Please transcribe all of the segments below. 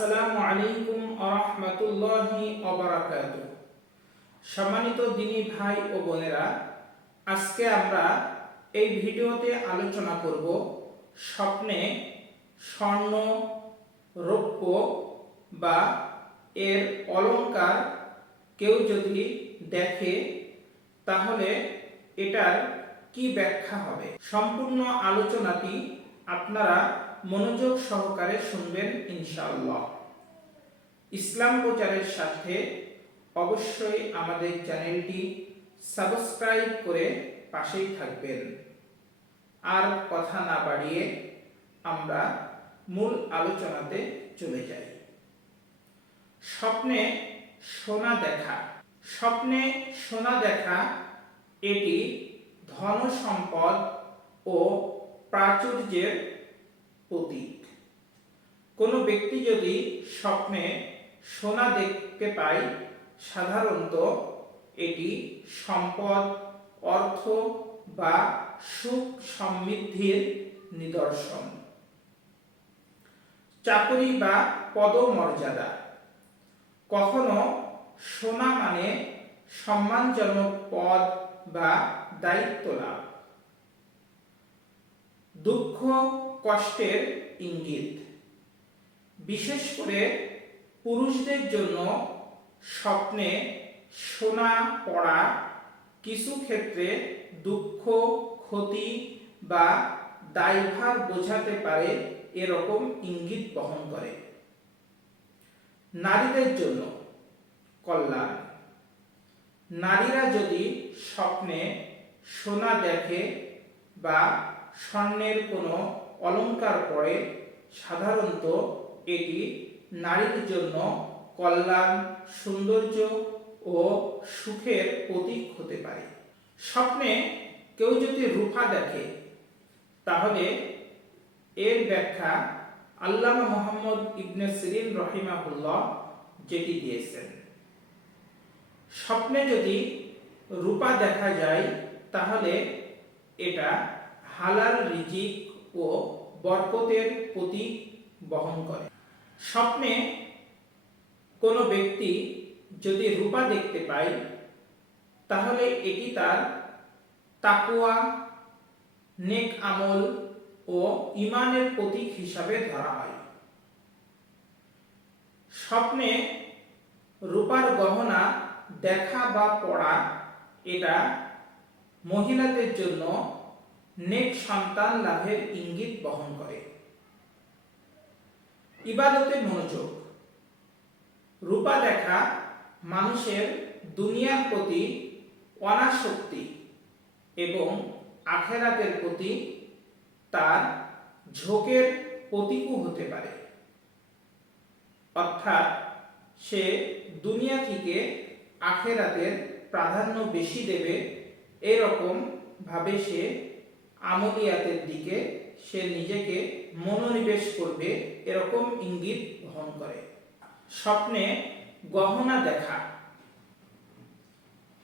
আসসালামু আলাইকুম ওয়া রাহমাতুল্লাহি ওয়া বারাকাতুহু। সম্মানিত দিনী ভাই ও বোনেরা, আজকে আমরা এই ভিডিওতে আলোচনা করব স্বপ্নে স্বর্ণ, রৌপ্য বা এর অলংকার কেউ যদি দেখে তাহলে এটার কি ব্যাখ্যা হবে। সম্পূর্ণ আলোচনাটি আপনারা মনোযোগ সহকারে শুনবেন ইনশাআল্লাহ। ইসলাম প্রচারের স্বার্থে অবশ্যই আমাদের চ্যানেলটি সাবস্ক্রাইব করে পাশেই থাকবেন। আর কথা না বাড়িয়ে আমরা মূল আলোচনাতে চলে যাই। স্বপ্নে সোনা দেখা। স্বপ্নে সোনা দেখা এটি ধন সম্পদ ও প্রাচুর্যের প্রতীক। কোনো ব্যক্তি যদি স্বপ্নে সোনা দেখতে পায়, সাধারণত এটি সম্পদ, অর্থ বা সুখ সমৃদ্ধির নিদর্শন। চাকরি বা পদমর্যাদা। কখনো সোনা মানে সম্মানজনক পদ বা দায়িত্ব লাভ। দুঃখ কষ্টের ইঙ্গিত। বিশেষ করে পুরুষদের জন্য স্বপ্নে সোনা পড়া কিছু ক্ষেত্রে দুঃখ, ক্ষতি বা দায়ভার বোঝাতে পারে, এরকম ইঙ্গিত বহন করে। নারীদের জন্য কল্যাণ। নারীরা যদি স্বপ্নে সোনা দেখে বা স্বর্ণের কোনো অলংকার পরে, সাধারণত এটি নারীর জন্য কল্যাণ, সৌন্দর্য ও সুখের প্রতীক হতে পারে। স্বপ্নে কেউ যদি রূপা দেখে তাহলে এর ব্যাখ্যা আল্লামা মুহাম্মদ ইবনে সিরিন রাহিমাহুল্লাহ যেটি দিয়েছেন। স্বপ্নে যদি রূপা দেখা যায় তাহলে এটা হালাল রিজিক ও বরকতের প্রতীক বহন করে। স্বপ্নে কোনো ব্যক্তি যদি রূপা দেখতে পায় তাহলে এটি তার তাকওয়া, নেক আমল ও ঈমানের প্রতীক হিসাবে ধরা হয়। স্বপ্নে রূপার গহনা দেখা বা পড়া এটা মহিলাদের জন্য নেক সন্তান লাভের ইঙ্গিত বহন করে। ইবাদতে মনোযোগ। রূপা দেখা মানুষের দুনিয়ার প্রতি অনাসক্তি এবং আখিরাতের প্রতি তার ঝোঁকের প্রতীকও হতে পারে। অর্থাৎ সে দুনিয়া থেকে আখিরাতের প্রাধান্য বেশি দেবে, এরকম ভাবে সে আমলিয়াতের দিকে সে নিজেকে মনোনিবেশ করবে, এরকম ইঙ্গিত বহন করে। স্বপ্নে গহনা দেখা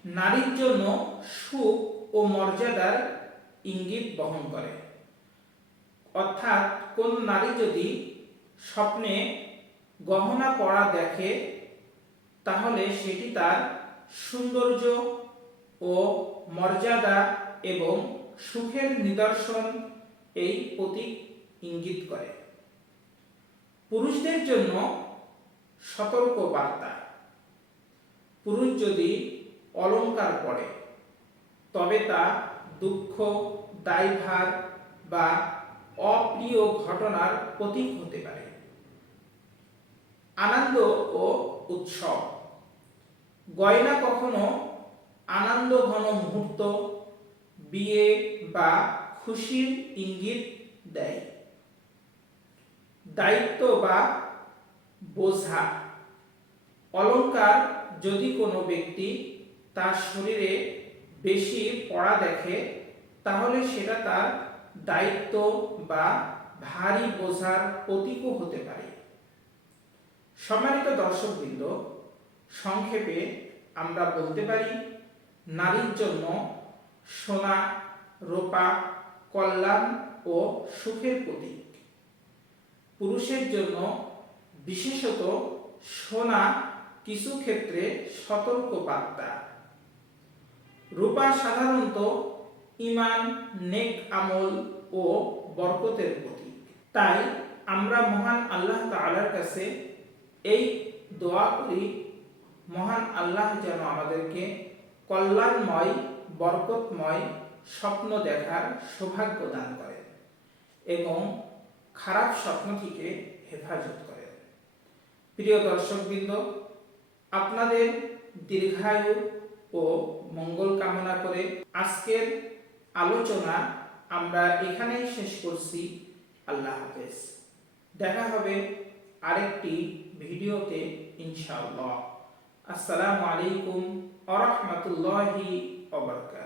নারীর জন্য সুখ ও মর্যাদার ইঙ্গিত বহন করে। অর্থাৎ কোন নারী যদি স্বপ্নে গহনা পরা দেখে তাহলে সেটি তার সৌন্দর্য ও মর্যাদা এবং সুখের নিদর্শন, এই প্রতীক ইঙ্গিত করে। পুরুষদের জন্য সতর্ক বার্তা। পুরুষ যদি অলংকার পরে তবে তা দুঃখ, দায়ভার বা অপ্রিয় ঘটনার প্রতীক হতে পারে। আনন্দ ও উৎসব। গয়না কখনো আনন্দ ঘন মুহূর্ত, বিয়ে বা খুশির ইঙ্গিত দেয়। দায়িত্ব বা বোঝা। অলংকার যদি কোনো ব্যক্তি তার শরীরে বেশি পড়া দেখে তাহলে সেটা তার দায়িত্ব বা ভারী বোঝার প্রতীকও হতে পারে। সম্মানিত দর্শকবৃন্দ, সংক্ষেপে আমরা বলতে পারি নারীর জন্য সোনা, রূপা কল্যাণ ও সুখের প্রতীক। পুরুষের জন্য বিশেষত সোনা কিছু ক্ষেত্রে সতর্কবার্তা। রূপা সাধারণত ঈমান, নেক আমল ও বরকতের প্রতীক। তাই আমরা মহান আল্লাহ তাআলার কাছে এই দোয়া করি, মহান আল্লাহ যেন আমাদেরকে কল্যাণময়, বরকতময় স্বপ্ন দেখার সৌভাগ্য দান করেন এবং খারাপ স্বপ্ন থেকে হেফাজত করেন। প্রিয় দর্শকবৃন্দ, আপনাদের দীর্ঘায়ু ও মঙ্গল কামনা করে আজকের আলোচনা আমরা এখানেই শেষ করছি। আল্লাহ হাফেজ। দেখা হবে আরেকটি ভিডিওতে ইনশাআল্লাহ। আসসালামু আলাইকুম ওয়া রাহমাতুল্লাহি ওয়া বারাকাতুহু।